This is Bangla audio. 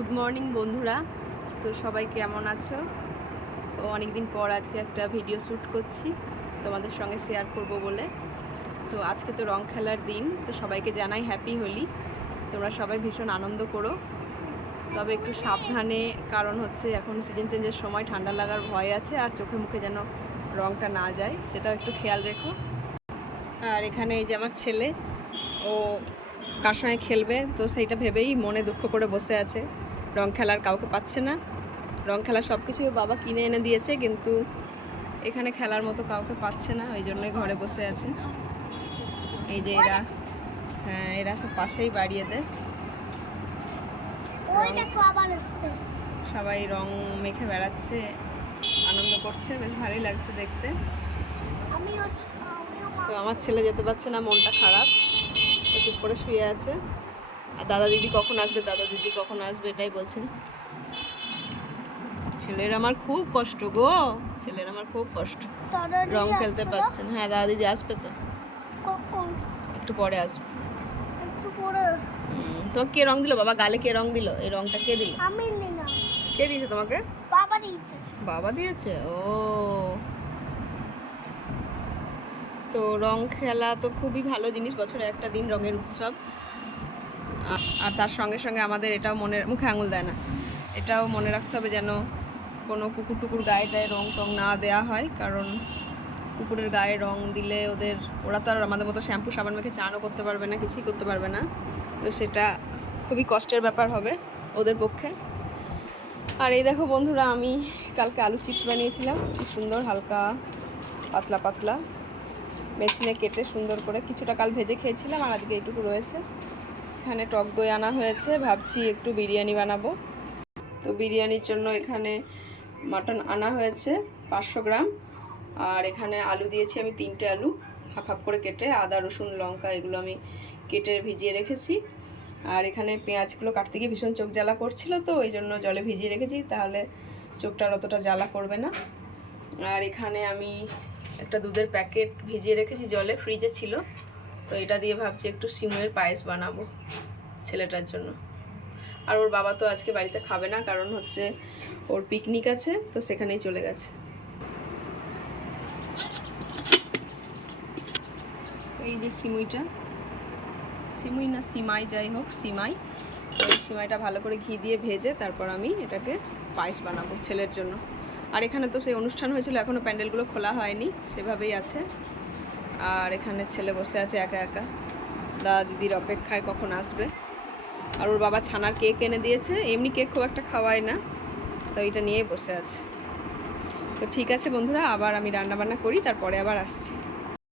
গুড মর্নিং বন্ধুরা। তো সবাই কেমন আছো? তো অনেক দিন পর আজকে একটা ভিডিও শ্যুট করছি তোমাদের সঙ্গে শেয়ার করব বলে। তো আজকে তো রং খেলার দিন, তো সবাইকে জানাই হ্যাপি হোলি। তোমরা সবাই ভীষণ আনন্দ করো, তবে একটু সাবধানে, কারণ হচ্ছে এখন সিজন চেঞ্জের সময় ঠান্ডা লাগার ভয় আছে, আর চোখে মুখে যেন রংটা না যায় সেটাও একটু খেয়াল রেখো। আর এখানে এই যে আমার ছেলে, ও কার সঙ্গে খেলবে তো সেইটা ভেবেই মনে দুঃখ করে বসে আছে। রং খেলার কাউকে পাচ্ছে না, রং খেলার সব কিছু বাবা কিনে এনে দিয়েছে, কিন্তু এখানে খেলার মতো কাউকে পাচ্ছে না, ওই জন্যই ঘরে বসে আছে। এই যে এরা, হ্যাঁ এরা সব পাশেই বাড়ি এদের, সবাই রং মেখে বেড়াচ্ছে, আনন্দ করছে, বেশ ভালোই লাগছে দেখতে। তো আমার ছেলে যেতে পারছে না, মনটা খারাপ, তো চুপ করে শুয়ে আছে। আর দাদা দিদি কখন আসবে, দাদা দিদি কখন আসবে এটাই বলছে। ছেলের আমার খুব কষ্ট গো, ছেলের আমার খুব কষ্ট, রং খেলতে পারছে না। হ্যাঁ দাদা দিদি আসবে তো, একটু পরে আসবে। তোমাকে কে রং দিল বাবা? গালে কে রং দিল? এই রংটা কে দিল? কে দিয়েছে তোমাকে? বাবা দিয়েছে। বাবা দিয়েছে। ও, তো রং খেলা তো খুবই ভালো জিনিস, বছরে একটা দিন রঙের উৎসব। আর তার সঙ্গে সঙ্গে আমাদের এটাও মুখে আঙুল দেয় না, এটাও মনে রাখতে হবে যেন কোনো কুকুর টুকুর গায়ে টায়ে রং টং না দেওয়া হয়, কারণ কুকুরের গায়ে রং দিলে ওরা তো আর আমাদের মতো শ্যাম্পু সাবান মেখে চানও করতে পারবে না, কিছুই করতে পারবে না, তো সেটা খুবই কষ্টের ব্যাপার হবে ওদের পক্ষে। আর এই দেখো বন্ধুরা, আমি কালকে আলু চিপস বানিয়েছিলাম, কি সুন্দর হালকা পাতলা পাতলা মেশিনে কেটে সুন্দর করে, কিছুটা কাল ভেজে খেয়েছিলাম আর আজকে এইটুকু রয়েছে। এখানে টক দই আনা হয়েছে, ভাবছি একটু বিরিয়ানি বানাবো। তো বিরিয়ানির জন্য এখানে মাটন আনা হয়েছে 500 গ্রাম, আর এখানে আলু দিয়েছি আমি 3টে আলু হাফ হাফ করে কেটে, আদা রসুন লঙ্কা এগুলো আমি কেটে ভিজিয়ে রেখেছি। আর এখানে পেঁয়াজগুলো কাটতে গিয়ে ভীষণ চোখ জ্বালা করছিল, তো ওই জন্য জলে ভিজিয়ে রেখেছি, তাহলে চোখটার অতটা জ্বালা করবে না। আর এখানে আমি একটা দুধের প্যাকেট ভিজিয়ে রেখেছি জলে, ফ্রিজে ছিল, তো এটা দিয়ে ভাবছি একটু সিমুয়ের পায়েস বানাবো ছেলেটার জন্য। আর ওর বাবা তো আজকে বাড়িতে খাবে না, কারণ হচ্ছে ওর পিকনিক আছে, তো সেখানেই চলে গেছে। এই যে সিমুই না সিমাই, যাই হোক সিমাই, ওই সিমাইটা ভালো করে ঘি দিয়ে ভেজে তারপর আমি এটাকে পায়েস বানাবো ছেলের জন্য। আর এখানে তো সেই অনুষ্ঠান হয়েছিল, এখনও প্যান্ডেলগুলো খোলা হয়নি, সেভাবেই আছে। আর এখানে ছেলে বসে আছে একা একা, দাদা দিদির অপেক্ষায় কখন আসবে। আর ওর বাবা ছানার কেক এনে দিয়েছে, এমনি কেক খুব একটা খাওয়ায় না, তো এটা নিয়েই বসে আছে। তো ঠিক আছে বন্ধুরা, আবার আমি রান্না বান্না করি, তারপরে আবার আসছি।